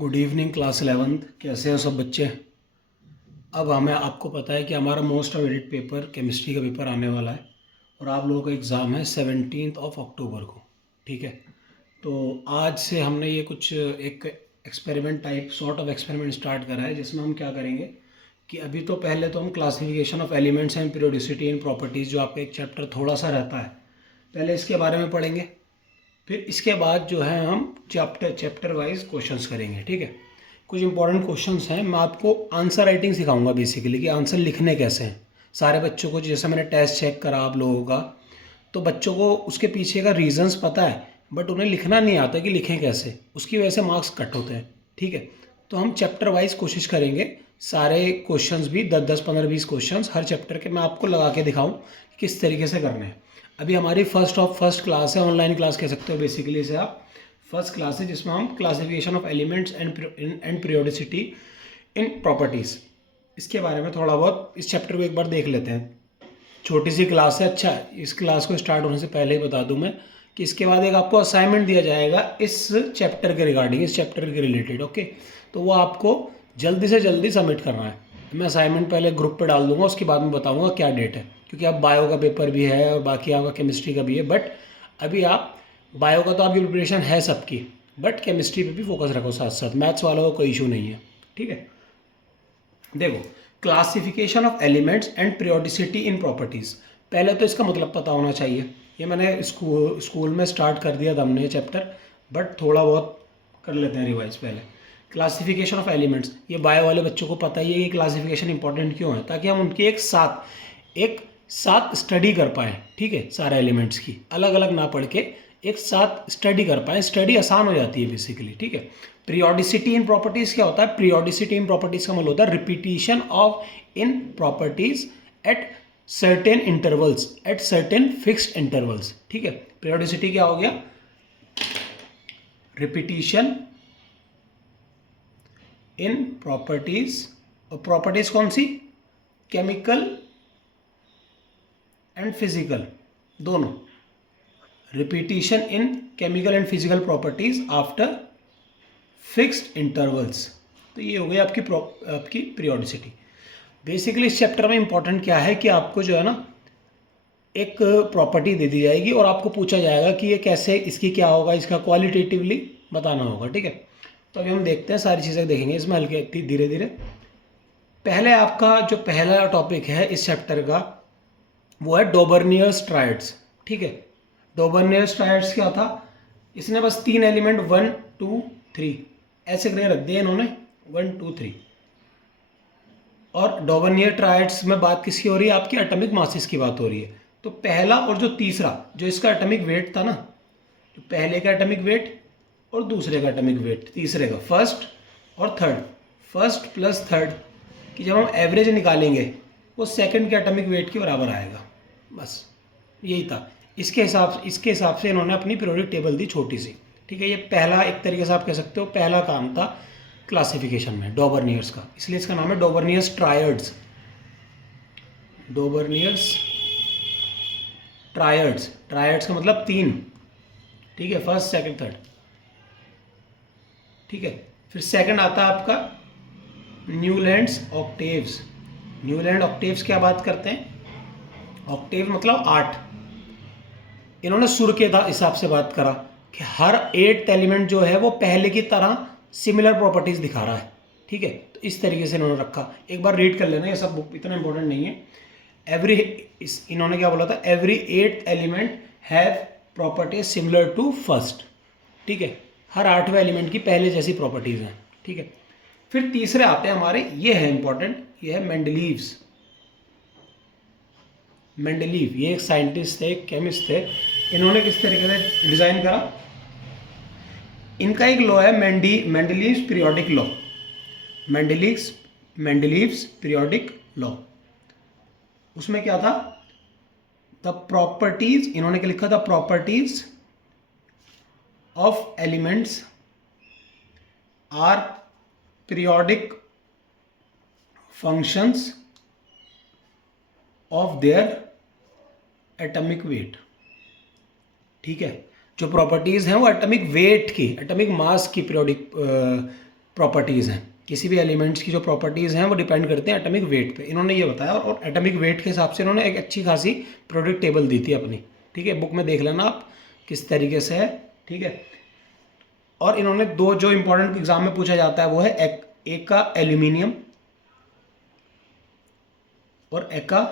Good evening class 11th। कैसे हो सब बच्चे। अब हमें आपको पता है कि हमारा मोस्ट अवेटेड पेपर केमिस्ट्री का पेपर आने वाला है और आप लोगों का एग्ज़ाम है 17 अक्टूबर को। ठीक है, तो आज से हमने ये कुछ एक experiment type sort of experiment start करा है, जिसमें हम क्या करेंगे कि अभी तो पहले तो हम classification of elements and periodicity in properties, जो आपका एक चैप्टर थोड़ा सा रहता है, पहले इसके बारे में पढ़ेंगे। फिर इसके बाद जो है हम चैप्टर वाइज क्वेश्चंस करेंगे। ठीक है, कुछ इंपॉर्टेंट क्वेश्चंस हैं। मैं आपको आंसर राइटिंग सिखाऊंगा बेसिकली, कि आंसर लिखने कैसे हैं। सारे बच्चों को जैसे मैंने टेस्ट चेक करा आप लोगों का, तो बच्चों को उसके पीछे का रीजंस पता है, बट उन्हें लिखना नहीं आता कि लिखें कैसे, उसकी वजह से मार्क्स कट होते हैं। ठीक है, तो हम चैप्टर वाइज कोशिश करेंगे, सारे क्वेश्चंस भी 10-10, 15-20 क्वेश्चंस हर चैप्टर के मैं आपको लगा के दिखाऊं कि किस तरीके से करने हैं। अभी हमारी फर्स्ट क्लास है, ऑनलाइन क्लास कह सकते हो बेसिकली इसे आप। फर्स्ट क्लास है जिसमें हम classification of elements and periodicity in properties, इसके बारे में थोड़ा बहुत इस चैप्टर को एक बार देख लेते हैं। छोटी सी क्लास है। अच्छा, इस क्लास को स्टार्ट होने से पहले ही बता दूं मैं कि इसके बाद एक आपको असाइनमेंट दिया जाएगा इस चैप्टर के रिगार्डिंग, इस चैप्टर के रिलेटेड। ओके, तो वो आपको जल्दी से जल्दी सबमिट करना है। मैं असाइनमेंट पहले ग्रुप पे डाल दूंगा, उसके बाद में बताऊंगा क्या डेट है, क्योंकि अब बायो का पेपर भी है और बाकी आपका केमिस्ट्री का भी है। बट अभी आप बायो का तो आपकी प्रिपरेशन है सबकी, बट केमिस्ट्री पे भी फोकस रखो साथ साथ। मैथ्स वालों को कोई इशू नहीं है। ठीक है, देखो, classification of elements and periodicity in properties, पहले तो इसका मतलब पता होना चाहिए। ये मैंने स्कूल में स्टार्ट कर दिया था हमने ये चैप्टर, बट थोड़ा बहुत कर लेते हैं रिवाइज पहले। क्लासिफिकेशन ऑफ एलिमेंट्स, ये बायो वाले बच्चों को पता ही है कि क्लासिफिकेशन इंपॉर्टेंट क्यों है, ताकि हम उनकी एक साथ स्टडी कर पाएँ। ठीक है, सारे एलिमेंट्स की अलग अलग ना पढ़ के एक साथ स्टडी कर पाएँ, स्टडी आसान हो जाती है बेसिकली। ठीक है, पीरियोडिसिटी इन प्रॉपर्टीज़ क्या होता है? पीरियोडिसिटी इन प्रॉपर्टीज़ का मतलब होता है repetition of in properties at certain intervals, at certain fixed intervals. ठीक है, पीरियोडिसिटी क्या हो गया? रिपीटिशन इन प्रॉपर्टीज, और प्रॉपर्टीज कौन सी? केमिकल एंड फिजिकल दोनों। Repetition in chemical and physical properties after fixed intervals. तो ये हो गई आपकी पीरियोडिसिटी। बेसिकली इस चैप्टर में इंपॉर्टेंट क्या है कि आपको जो है ना, एक प्रॉपर्टी दे दी जाएगी और आपको पूछा जाएगा कि ये कैसे, इसकी क्या होगा, इसका क्वालिटेटिवली बताना होगा। ठीक है, तो अभी हम देखते हैं, सारी चीज़ें देखेंगे इसमें हल्के धीरे धीरे। पहले आपका जो पहला टॉपिक है इस चैप्टर का, वो है डॉबर्नियर्स ट्रायड्स। ठीक है, डॉबर्नियर्स ट्रायड्स क्या था? इसने बस 3 एलिमेंट 1 2 3 ऐसे करके रख दिए इन्होंने, 1 2 3। और डॉबर्नियर ट्रायड्स में बात किसकी हो रही है? आपकी एटॉमिक मासेस की बात हो रही है। तो पहला और जो तीसरा, जो इसका एटॉमिक वेट था ना, तो पहले का एटॉमिक वेट और दूसरे का एटॉमिक वेट, तीसरे का, फर्स्ट और थर्ड, फर्स्ट प्लस थर्ड की जब हम एवरेज निकालेंगे, वो सेकंड के एटॉमिक वेट के बराबर आएगा। बस यही था। इसके हिसाब से इन्होंने अपनी पीरियोडिक टेबल दी छोटी सी। ठीक है, ये पहला, एक तरीके से आप कह सकते हो पहला काम था क्लासिफिकेशन में डॉबर्नियर्स का, इसलिए इसका नाम है Dobereiner's triads. Dobereiner's triads, triads का मतलब 3। ठीक है, फर्स्ट सेकंड थर्ड। ठीक है, फिर सेकंड आता है आपका न्यूलैंड्स ऑक्टेव्स। न्यूलैंड ऑक्टेव्स क्या बात करते हैं? ऑक्टेव मतलब 8। इन्होंने सुर के हिसाब से बात करा कि हर 8th एलिमेंट जो है वो पहले की तरह सिमिलर प्रॉपर्टीज दिखा रहा है। ठीक है, तो इस तरीके से इन्होंने रखा। एक बार रीड कर लेना, ये सब बुक इतना इंपॉर्टेंट नहीं है। इन्होंने क्या बोला था? Every 8th element have properties similar to first. ठीक है, हर 8वें एलिमेंट की पहले जैसी प्रॉपर्टीज हैं। ठीक है, फिर तीसरे आते हैं हमारे, ये है इंपॉर्टेंट, ये है मेंडलीव्स। मेंडलीव ये एक साइंटिस्ट थे, एक केमिस्ट थे। इन्होंने किस तरीके से डिज़ाइन करा? इनका एक लॉ है Mendeleev's periodic law. Mendeleev's periodic law. उसमें क्या था? द प्रॉपर्टीज, इन्होंने क्या लिखा था? Properties of elements are periodic functions of their atomic weight. ठीक है, जो प्रॉपर्टीज हैं वो एटॉमिक वेट की, एटॉमिक मास की पीरियोडिक प्रॉपर्टीज़ हैं, किसी भी एलिमेंट्स की जो प्रॉपर्टीज़ हैं वो डिपेंड करते हैं एटॉमिक वेट पे, इन्होंने ये बताया। और एटॉमिक वेट के हिसाब से इन्होंने एक अच्छी खासी प्रोडक्ट टेबल दी थी अपनी, ठीक है, बुक में देख लेना आप किस तरीके से है, ठीक है। और इन्होंने दो जो इंपॉर्टेंट एग्जाम में पूछा जाता है वो है एक का एल्यूमिनियम और एक का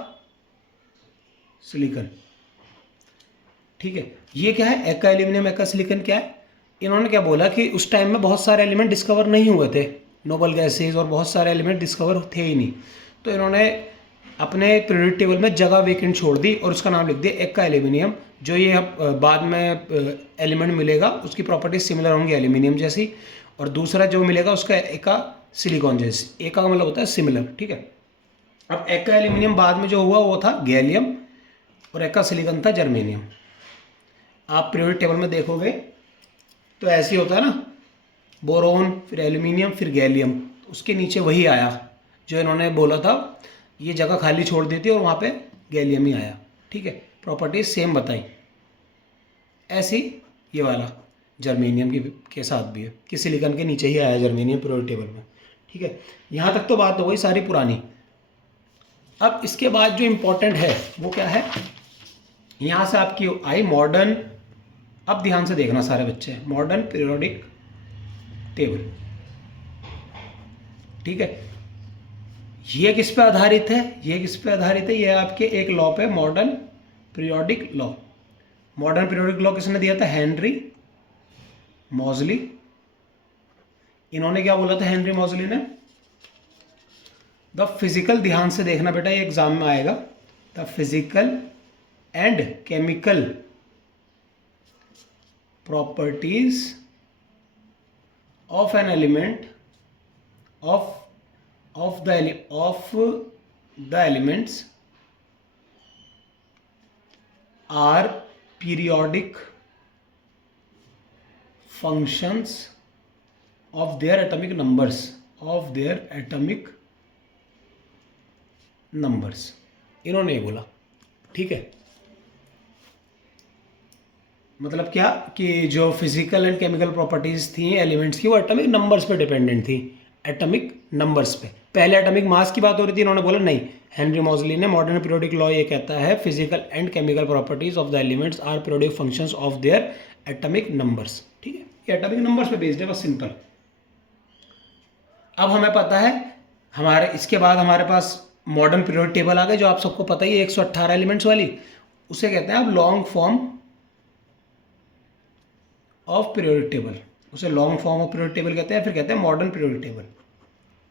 सिलिकॉन, ठीक है। ये क्या है, एक का एल्यूमिनियम एक का सिलिकॉन क्या है, इन्होंने क्या बोला कि उस टाइम में बहुत सारे एलिमेंट डिस्कवर नहीं हुए थे, नोबल गैसेज और बहुत सारे एलिमेंट डिस्कवर थे ही नहीं, तो इन्होंने अपने पीरियोडिक टेबल में जगह वेकेंट छोड़ दी और उसका नाम लिख दिया एक का एल्यूमिनियम। जो ये बाद में एलिमेंट मिलेगा उसकी प्रॉपर्टीज सिमिलर होंगी एल्यूमिनियम जैसी, और दूसरा जो मिलेगा उसका एक का सिलिकॉन जैसी, एक का मतलब होता है सिमिलर, ठीक है। अब एक का एल्यूमिनियम बाद में जो हुआ वो था गैलियम और एक का सिलिकॉन था जर्मेनियम। आप पीरियोडिक टेबल में देखोगे तो ऐसे ही होता है ना, बोरोन फिर एल्यूमिनियम फिर गैलियम, उसके नीचे वही आया जो इन्होंने बोला था, ये जगह खाली छोड़ दी थी और वहाँ पे गैलियम ही आया, ठीक है। प्रॉपर्टीज सेम बताई। ऐसी ये वाला जर्मेनियम के साथ भी है कि सिलिकॉन के नीचे ही आया जर्मेनियम पीरियोडिक टेबल में, ठीक है। यहाँ तक तो बात हो गई सारी पुरानी। अब इसके बाद जो इम्पोर्टेंट है वो क्या है, यहाँ से आपकी आई मॉडर्न, अब ध्यान से देखना सारे बच्चे, मॉडर्न पीरियोडिक टेबल, ठीक है। ये किस पे आधारित है, ये किस पे आधारित है, ये आपके एक लॉ पे, modern periodic law. Modern periodic law किसने दिया था, हेनरी मॉजली। इन्होंने क्या बोला था हेनरी मॉजली ने, द फिजिकल, ध्यान से देखना बेटा ये एग्जाम में आएगा, the physical and chemical properties of an element of the elements are periodic functions of their atomic numbers, इन्होंने ये बोला, ठीक है। मतलब क्या कि जो फिजिकल एंड केमिकल प्रॉपर्टीज थी एलिमेंट्स की वो एटॉमिक नंबर्स पे डिपेंडेंट थी, एटॉमिक नंबर्स पे। पहले एटॉमिक मास की बात हो रही थी, इन्होंने बोला नहीं, हेनरी मॉजली ने मॉडर्न पीरियोडिक लॉ ये कहता है physical and chemical properties of the elements are periodic functions of their atomic numbers, ठीक है। ये एटॉमिक नंबर्स पे बेस्ड है, बस सिंपल। अब हमें पता है हमारे, इसके बाद हमारे पास मॉडर्न पीरियोडिक टेबल आ गए जो आप सबको पता ही है 118 एलिमेंट्स वाली, उसे कहते हैं आप long form of periodic table, उसे long form of periodic table कहते हैं, फिर कहते हैं मॉडर्न पीरियोडिक टेबल,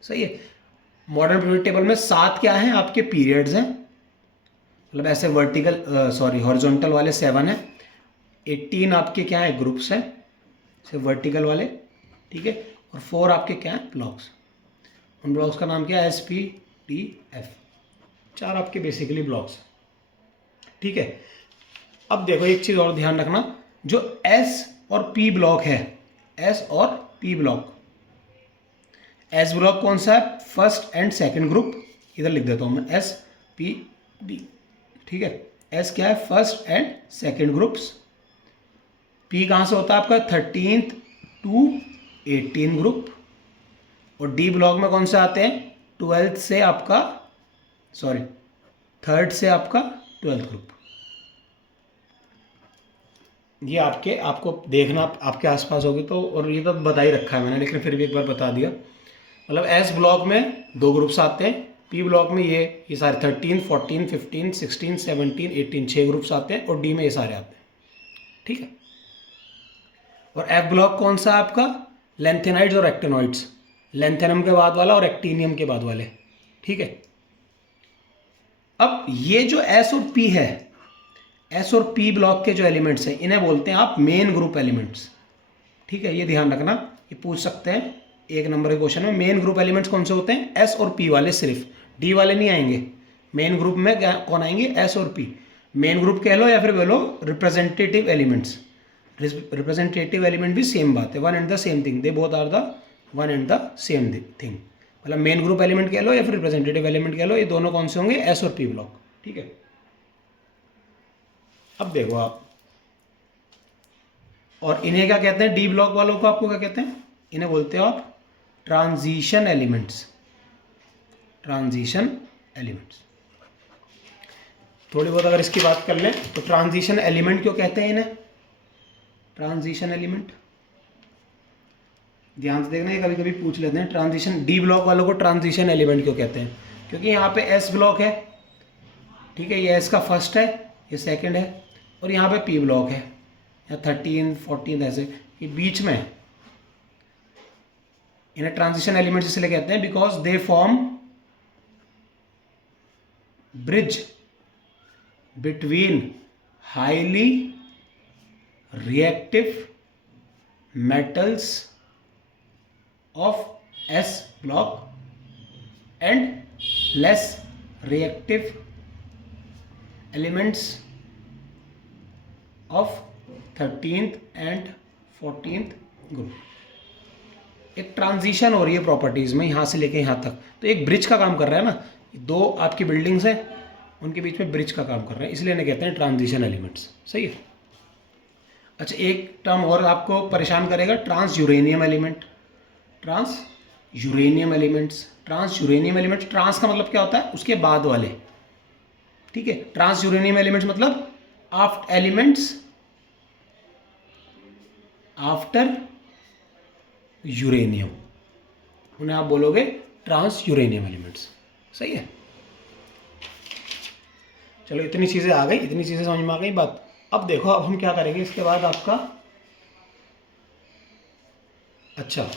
सही है। मॉडर्न पीरियोडिक टेबल में 7 क्या हैं आपके पीरियड्स हैं, मतलब ऐसे वर्टिकल हॉरिजॉन्टल वाले 7 हैं, 18 आपके क्या है ग्रुप्स हैं सिर्फ वर्टिकल वाले, ठीक है, और 4 आपके क्या हैं ब्लॉक्स, उन ब्लॉक्स का नाम क्या है SPTF, 4 आपके बेसिकली ब्लॉक्स, ठीक है। अब देखो एक चीज़ और ध्यान रखना, जो S और P ब्लॉक है, S और P ब्लॉक, एस ब्लॉक कौन सा है, फर्स्ट एंड सेकंड ग्रुप, इधर लिख देता हूं मैं SPD, ठीक है। एस क्या है, first and second groups. P कहां से होता है आपका 13th to 18 ग्रुप, और डी ब्लॉक में कौन से आते हैं 12th से आपका, सॉरी 3rd से आपका 12th ग्रुप। ये आपको देखना आपके आसपास होगी तो, और ये तो बता ही रखा है मैंने लेकिन फिर भी एक बार बता दिया। मतलब एस ब्लॉक में 2 ग्रुप्स आते हैं, पी ब्लॉक में ये सारे 13, 14, 15, 16, 17, 18 6 ग्रुप्स आते हैं, और डी में ये सारे आते हैं, ठीक है। और एफ ब्लॉक कौन सा आपका, लेंथेनाइड्स और एक्टिनॉइड्स, लेंथेनम के बाद वाला और एक्टिनियम के बाद वाले, ठीक है। अब ये जो एस और पी है, एस और पी ब्लॉक के जो एलिमेंट्स हैं इन्हें बोलते हैं आप मेन ग्रुप एलिमेंट्स, ठीक है। ये ध्यान रखना, ये पूछ सकते हैं 1 नंबर के क्वेश्चन में, मेन ग्रुप एलिमेंट्स कौन से होते हैं, एस और पी वाले, सिर्फ डी वाले नहीं आएंगे। मेन ग्रुप में कौन आएंगे, एस और पी, मेन ग्रुप कह लो या फिर बोलो रिप्रेजेंटेटिव एलिमेंट्स। रिप्रेजेंटेटिव एलिमेंट भी सेम बात है, one and the same thing, they both are the one and the same thing. मतलब मेन ग्रुप एलिमेंट कह लो या फिर रिप्रेजेंटेटिव एलिमेंट कह लो, ये दोनों कौन से होंगे, एस और पी ब्लॉक, ठीक है। अब देखो आप, और इन्हें क्या कहते हैं, डी ब्लॉक वालों को आपको क्या कहते हैं, इन्हें बोलते हो आप ट्रांजिशन एलिमेंट्स, ट्रांजिशन एलिमेंट्स। थोड़ी बहुत अगर इसकी बात कर लें तो ट्रांजिशन एलिमेंट क्यों कहते हैं इन्हें, ट्रांजिशन एलिमेंट ध्यान से देखना, ये कभी कभी पूछ लेते हैं ट्रांजिशन, डी ब्लॉक वालों को ट्रांजिशन एलिमेंट क्यों कहते हैं, क्योंकि यहाँ पे एस ब्लॉक है, ठीक है, ये एस का फर्स्ट है, ये सेकंड है, और यहाँ पे पी ब्लॉक है, या 13 14 ऐसे, ये बीच में। इन्हें ट्रांजिशन एलिमेंट्स इसलिए कहते हैं because they form bridge between highly reactive metals of S block and less reactive elements of 13th and 14th group. एक ट्रांजिशन हो रही है प्रॉपर्टीज में यहाँ से लेके यहाँ तक, तो एक ब्रिज का काम कर रहा है ना, दो आपकी बिल्डिंग्स हैं उनके बीच में ब्रिज का काम कर रहे हैं, इसलिए इन्हें कहते हैं ट्रांजिशन एलिमेंट्स। सही है। अच्छा, एक टर्म और आपको परेशान करेगा, transuranium element, transuranium elements, transuranium elements. Trans का मतलब क्या होता है, उसके बाद वाले, ठीक है। ट्रांस यूरेनियम एलिमेंट्स मतलब आफ्टर एलिमेंट्स आफ्टर यूरेनियम, उन्हें आप बोलोगे ट्रांस यूरेनियम एलिमेंट्स। सही है। चलो, इतनी चीज़ें आ गई, इतनी चीज़ें समझ में आ गई बात। अब देखो, अब हम क्या करेंगे इसके बाद आपका, अच्छा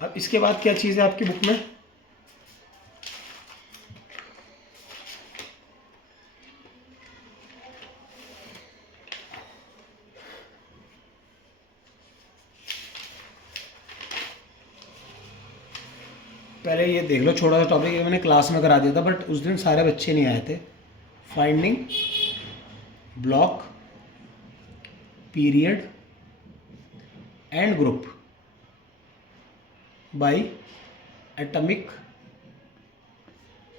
अब इसके बाद क्या चीज़ है आपकी बुक में, पहले ये देख लो, छोटा सा टॉपिक मैंने क्लास में करा दिया था बट उस दिन सारे बच्चे नहीं आए थे। Finding block period and group by atomic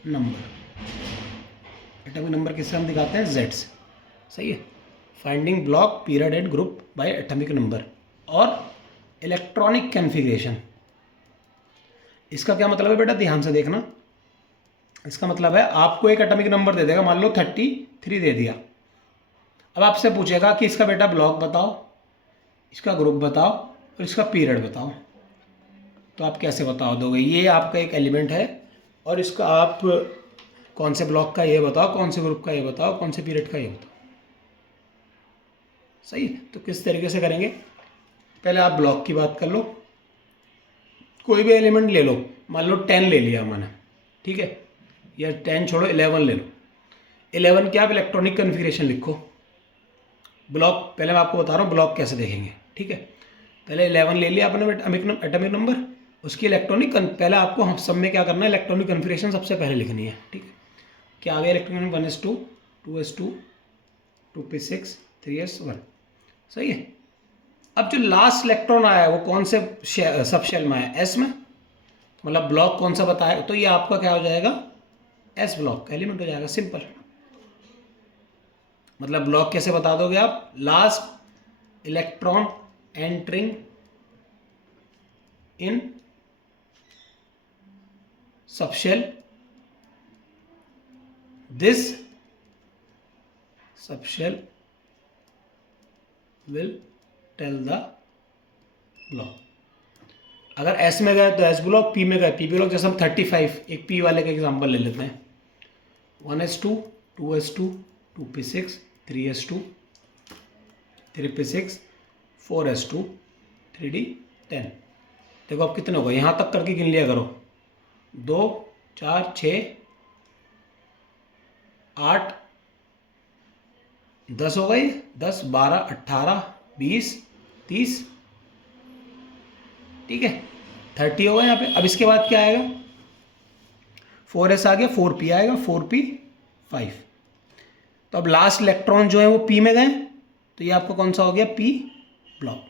number. Atomic number किससे हम दिखाते हैं, जेड से। सही है। Finding block period and group by atomic number और इलेक्ट्रॉनिक कॉन्फ़िगरेशन। इसका क्या मतलब है बेटा, ध्यान से देखना। इसका मतलब है आपको एक एटॉमिक नंबर दे देगा, मान लो 33 दे दिया। अब आपसे पूछेगा कि इसका बेटा ब्लॉक बताओ, इसका ग्रुप बताओ और इसका पीरियड बताओ। तो आप कैसे बता दोगे, ये आपका एक एलिमेंट है और इसका आप कौन से ब्लॉक का ये बताओ, कौन से ग्रुप का ये बताओ, कौन से पीरियड का ये बताओ। सही। तो किस तरीके से करेंगे, पहले आप ब्लॉक की बात कर लो, कोई भी एलिमेंट ले लो, मान लो 10 ले लिया मैंने, ठीक है, या 10 छोड़ो 11 ले लो। 11 क्या, आप इलेक्ट्रॉनिक कन्फिग्रेशन लिखो। ब्लॉक पहले मैं आपको बता रहा हूँ ब्लॉक कैसे देखेंगे, ठीक है। पहले 11 ले लिया आपने एटॉमिक नंबर, उसकी इलेक्ट्रॉनिक पहले आपको हम सब में क्या करना है, इलेक्ट्रॉनिक कन्फिग्रेशन सबसे पहले लिखनी है, ठीक है। क्या आ गया electronic, 1s2 2s2 2p6 3s1। सही है। अब जो लास्ट इलेक्ट्रॉन आया है वो कौन से सब शेल में आया, एस में, मतलब ब्लॉक कौन सा बताया, तो ये आपका क्या हो जाएगा, एस ब्लॉक का एलिमेंट हो जाएगा। सिंपल। मतलब ब्लॉक कैसे बता दोगे आप, last electron entering in subshell, this subshell will tell the block. अगर एस में गए तो एस ब्लॉक, पी में गए पी ब्लॉक। जैसे हम 35, एक पी वाले का एग्जांपल ले लेते हैं, 1s2 2s2 2p6 3s2 3p6 4s2 3d10। देखो अब कितने हो गए, यहाँ तक करके गिन लिया करो, 2 4 6 8 10 हो गए, 10 12 18 20 30, ठीक है, 30 हो गए यहाँ पे। अब इसके बाद क्या आएगा, 4s आ गया, 4p आएगा, 4p5। तो अब लास्ट इलेक्ट्रॉन जो है वो p में गए, तो ये आपका कौन सा हो गया, p ब्लॉक,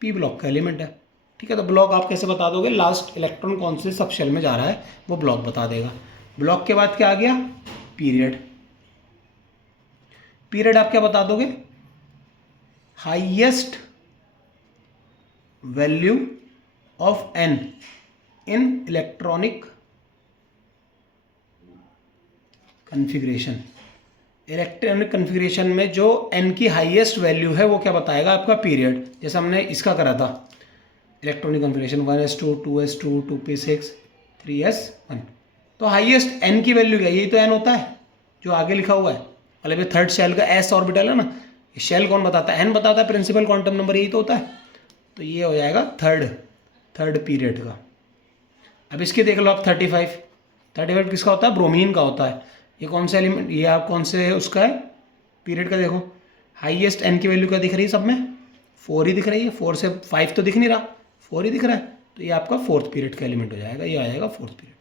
p ब्लॉक का एलिमेंट है, ठीक है। तो ब्लॉक आप कैसे बता दोगे, लास्ट इलेक्ट्रॉन कौन से सब शेल में जा रहा है वो ब्लॉक बता देगा। ब्लॉक के बाद क्या आ गया, पीरियड। पीरियड आप क्या बता दोगे, highest value of n in electronic configuration. Electronic configuration में जो n की हाईएस्ट वैल्यू है वो क्या बताएगा, आपका पीरियड। जैसे हमने इसका करा था electronic configuration 1s2 2s2 2p6 3s1, तो हाईएस्ट n की वैल्यू क्या, यही तो n होता है जो आगे लिखा हुआ है। मतलब ये थर्ड शेल का s ऑर्बिटल है ना, ये शेल कौन बताता है, n बताता है, प्रिंसिपल क्वांटम नंबर यही तो होता है। तो ये हो जाएगा थर्ड पीरियड का। अब इसके देख लो आप 35 किसका होता है, ब्रोमीन का होता है। ये कौन सा एलिमेंट, ये आप कौन से उसका है पीरियड का, देखो हाईएस्ट n की वैल्यू क्या दिख रही है सब में, 4 ही दिख रही है, 4 से 5 तो दिख नहीं रहा, 4 ही दिख रहा है। तो ये आपका फोर्थ पीरियड का एलिमेंट हो जाएगा, ये आ जाएगा फोर्थ पीरियड।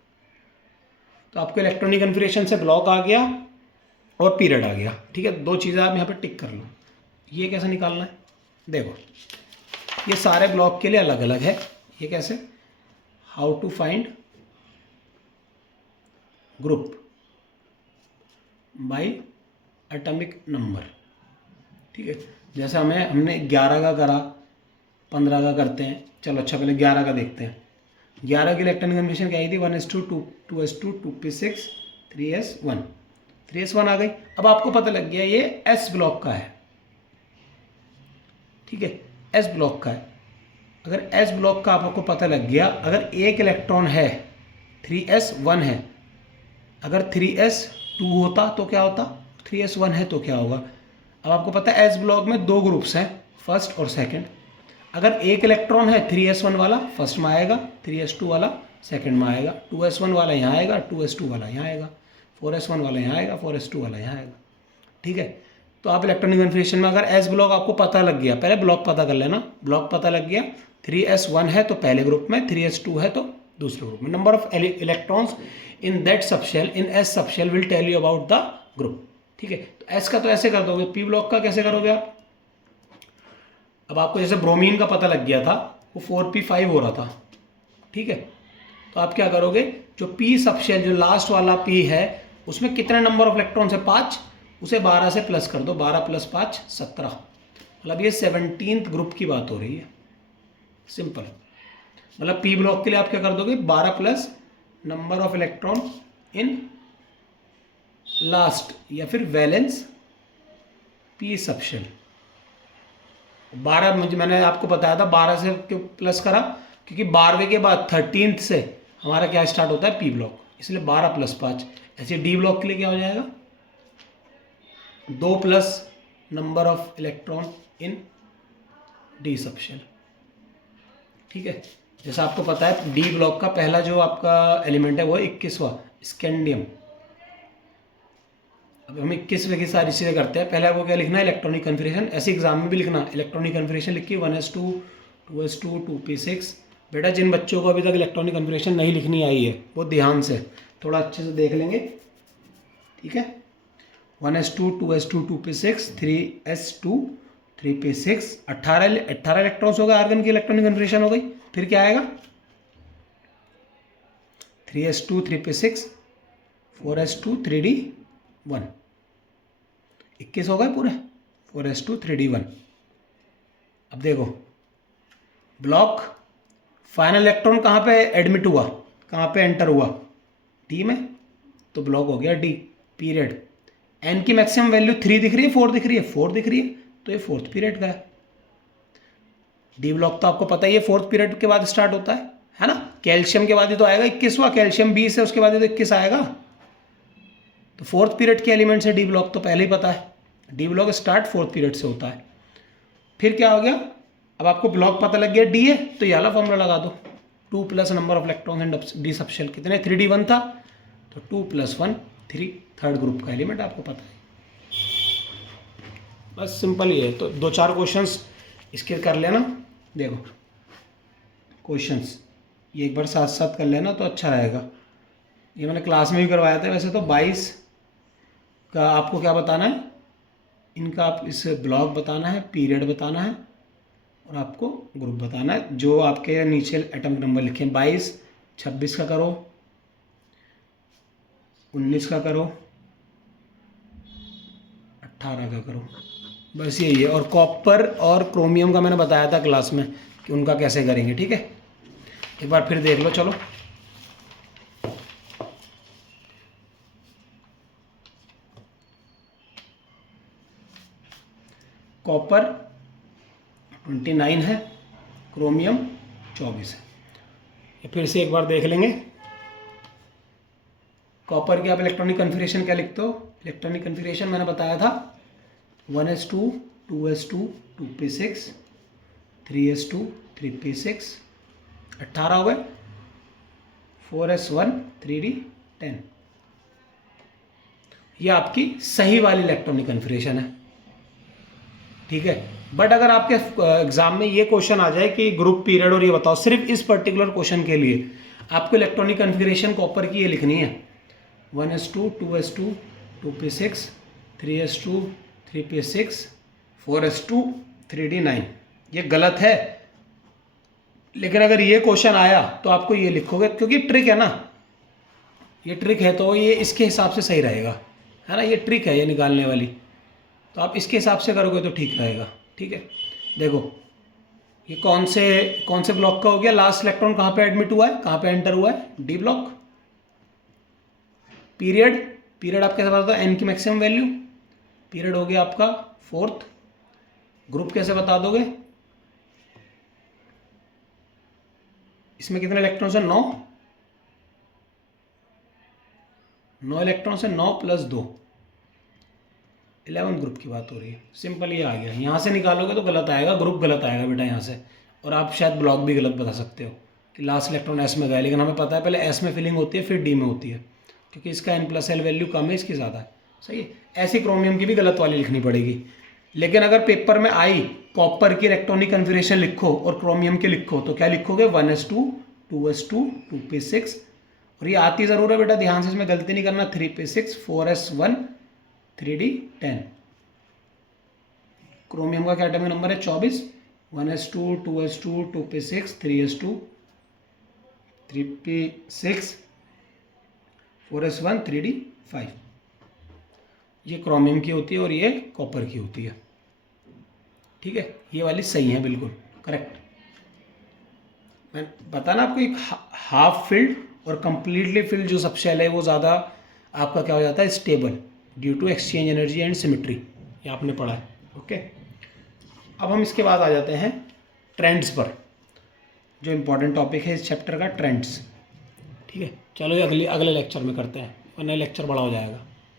तो आपको इलेक्ट्रॉनिक कन्फिग्रेशन से ब्लॉक आ गया और पीरियड आ गया, ठीक है। दो चीज़ें आप यहाँ पे टिक कर लो। ये कैसे निकालना है, देखो ये सारे ब्लॉक के लिए अलग अलग है। ये कैसे, how to find group by atomic number, ठीक है। जैसे हमने 11 का करा, 15 का करते हैं। चलो अच्छा पहले 11 का देखते हैं। 11 की इलेक्ट्रॉनिक कन्फिग्रेशन क्या आई थी, 1s2 2s2 2p6 3s1, 3s1 आ गई। अब आपको पता लग गया ये s ब्लॉक का है, ठीक है, s ब्लॉक का है। अगर s ब्लॉक का आपको पता लग गया, अगर एक इलेक्ट्रॉन है 3s1 है, अगर 3s2 होता तो क्या होता, 3s1 है तो क्या होगा। अब आपको पता है s ब्लॉक में दो ग्रुप्स हैं, फर्स्ट और सेकंड। अगर एक इलेक्ट्रॉन है 3s1 वाला फर्स्ट में आएगा, 3s2 वाला सेकंड में आएगा, 2s1 वाला यहाँ आएगा, 2s2 वाला यहाँ आएगा, 4s1 वाला यहाँ आएगा, 4s2 वाला यहाँ आएगा, ठीक है। तो आप इलेक्ट्रॉनिक कन्फिग्रेशन में अगर s ब्लॉक आपको पता लग गया, पहले ब्लॉक पता कर लेना, ब्लॉक पता लग गया 3s1 है तो पहले ग्रुप में, 3s2 है तो दूसरे ग्रुप में। Number of electrons in that subshell in s subshell will tell you about the group, ठीक है। तो s का तो ऐसे कर दोगे, p ब्लॉक का कैसे करोगे आप। अब आपको जैसे ब्रोमीन का पता लग गया था, वो 4p5 हो रहा था, ठीक है। तो आप क्या करोगे, जो p सबशेल जो लास्ट वाला p है उसमें कितने नंबर ऑफ इलेक्ट्रॉन्स है, 5, उसे 12 से प्लस कर दो, 12 + 5 17, मतलब ये 17th ग्रुप की बात हो रही है, सिंपल। मतलब p ब्लॉक के लिए आप क्या कर दोगे, 12 plus number of electron in last या फिर वैलेंस p सबशेल। 12 मुझे मैंने आपको बताया था 12 से क्यों प्लस करा, क्योंकि 12वें के बाद 13th से हमारा क्या स्टार्ट होता है, p ब्लॉक, इसलिए 12 + 5। ऐसे d ब्लॉक के लिए क्या हो जाएगा, 2 plus number of electron in d subshell, ठीक है। जैसा आपको पता है d ब्लॉक का पहला जो आपका एलिमेंट है वो 21वां स्कैंडियम। अब हम 21वें की सारी चीज़ें करते हैं। पहले आपको क्या लिखना है, इलेक्ट्रॉनिक कन्फिग्रेशन, ऐसे एग्जाम में भी लिखना इलेक्ट्रॉनिक कन्फिग्रेशन लिख के 1s2 2s2 2p6। बेटा जिन बच्चों को अभी तक इलेक्ट्रॉनिक कन्फिग्रेशन नहीं लिखनी आई है वो ध्यान से थोड़ा अच्छे से देख लेंगे, ठीक है। 1s2 2s2 2p6 3s2 3p6, 18 electrons हो गए, आर्गन की इलेक्ट्रॉनिक कन्फिग्रेशन हो गई। फिर क्या आएगा, 3s2 3p6 4s2 3d1, 21 हो गए पूरे, 4s2 3d1। अब देखो ब्लॉक फाइनल इलेक्ट्रॉन कहाँ पे एडमिट हुआ, कहाँ पे एंटर हुआ, डी में, तो ब्लॉक हो गया डी। पीरियड एन की मैक्सिमम वैल्यू 3 दिख रही है, 4 दिख रही है, 4 दिख रही है, तो ये फोर्थ पीरियड का है। डी ब्लॉक तो आपको पता ही है फोर्थ पीरियड के बाद स्टार्ट होता है ना। कैल्शियम के बाद ही तो आएगा 21वां, कैल्शियम 20 है, उसके बाद ही तो 21 आएगा। तो फोर्थ पीरियड के एलिमेंट्स है डी ब्लॉक, तो पहले ही पता है D block start fourth period से होता है। फिर क्या हो गया, अब आपको ब्लॉक पता लग गया डी है, तो ये वाला फॉर्मूला लगा दो, 2 plus number of electron in D subshell, कितने 3d1 था, तो 2 + 1 3, थर्ड ग्रुप का एलिमेंट आपको पता है। बस सिंपल ही है। तो 2-4 क्वेश्चंस इसके कर लेना। देखो क्वेश्चंस ये एक बार साथ साथ कर लेना तो अच्छा रहेगा। ये मैंने क्लास में भी करवाया था। वैसे तो 22 का आपको क्या बताना है, इनका आप इस ब्लॉक बताना है, पीरियड बताना है और आपको ग्रुप बताना है। जो आपके नीचे एटॉमिक नंबर लिखे 22, 26 का करो, 19 का करो, 18 का करो, बस यही है। और कॉपर और क्रोमियम का मैंने बताया था क्लास में कि उनका कैसे करेंगे, ठीक है। एक बार फिर देख लो, चलो। कॉपर 29 है, क्रोमियम 24 है। ये फिर से एक बार देख लेंगे। कॉपर की आप इलेक्ट्रॉनिक कन्फिग्रेशन क्या लिखते हो? इलेक्ट्रॉनिक कन्फिग्रेशन मैंने बताया था 1s2 2s2 2p6 3s2 3p6 18 हो गए, 4s1 3d10। ये आपकी सही वाली इलेक्ट्रॉनिक कन्फिग्रेशन है, ठीक है। बट अगर आपके एग्जाम में ये क्वेश्चन आ जाए कि ग्रुप पीरियड और ये बताओ, सिर्फ इस पर्टिकुलर क्वेश्चन के लिए आपको इलेक्ट्रॉनिक कन्फिग्रेशन कॉपर की ये लिखनी है 1s2 2s2 2p6 3s2 3p6 4s2 3d9, ये गलत है। लेकिन अगर ये क्वेश्चन आया तो आपको ये लिखोगे, क्योंकि ट्रिक है ना, ये ट्रिक है तो ये इसके हिसाब से सही रहेगा, है ना। ये ट्रिक है ये निकालने वाली, तो आप इसके हिसाब से करोगे तो ठीक रहेगा, ठीक है। देखो ये कौन से ब्लॉक का हो गया, लास्ट इलेक्ट्रॉन कहाँ पे एडमिट हुआ है, कहाँ पे एंटर हुआ है, डी ब्लॉक। पीरियड आप कैसे बता दो, एन की मैक्सिमम वैल्यू, पीरियड हो गया आपका 4th। ग्रुप कैसे बता दोगे, इसमें कितने इलेक्ट्रॉन्स है, 9 इलेक्ट्रॉन्स है, 9 + 2 11 ग्रुप की बात हो रही है। सिंपल ये आ गया, यहाँ से निकालोगे तो गलत आएगा, ग्रुप गलत आएगा बेटा यहाँ से। और आप शायद ब्लॉक भी गलत बता सकते हो कि लास्ट इलेक्ट्रॉन एस में गया, लेकिन हमें पता है पहले एस में फिलिंग होती है फिर डी में होती है, क्योंकि इसका n+l वैल्यू कम है, इसकी ज़्यादा है, सही है। ऐसी क्रोमियम की भी गलत वाली लिखनी पड़ेगी। लेकिन अगर पेपर में आई कॉपर की इलेक्ट्रॉनिक कन्फिग्रेशन लिखो और क्रोमियम के लिखो तो क्या लिखोगे, 1s2 2s2 2p6, और ये आती ज़रूर है बेटा, ध्यान से इसमें गलती नहीं करना, 3p6 4s1 3d10। क्रोमियम का क्या एटॉमिक नंबर है, 24, 1s2 2s2 2p6 3s2 3p6 4s1 3d5। ये क्रोमियम की होती है और ये कॉपर की होती है, ठीक है। ये वाली सही है, बिल्कुल करेक्ट। मैं बता ना आपको, एक हाफ फिल्ड और कंप्लीटली फिल्ड जो सब शेल है वो ज़्यादा आपका क्या हो जाता है, stable, due to exchange energy and symmetry, ये आपने पढ़ा है, ओके। अब हम इसके बाद आ जाते हैं ट्रेंड्स पर, जो इम्पोर्टेंट टॉपिक है इस चैप्टर का, ट्रेंड्स, ठीक है। चलो ये अगले लेक्चर में करते हैं, वरना लेक्चर बड़ा हो जाएगा।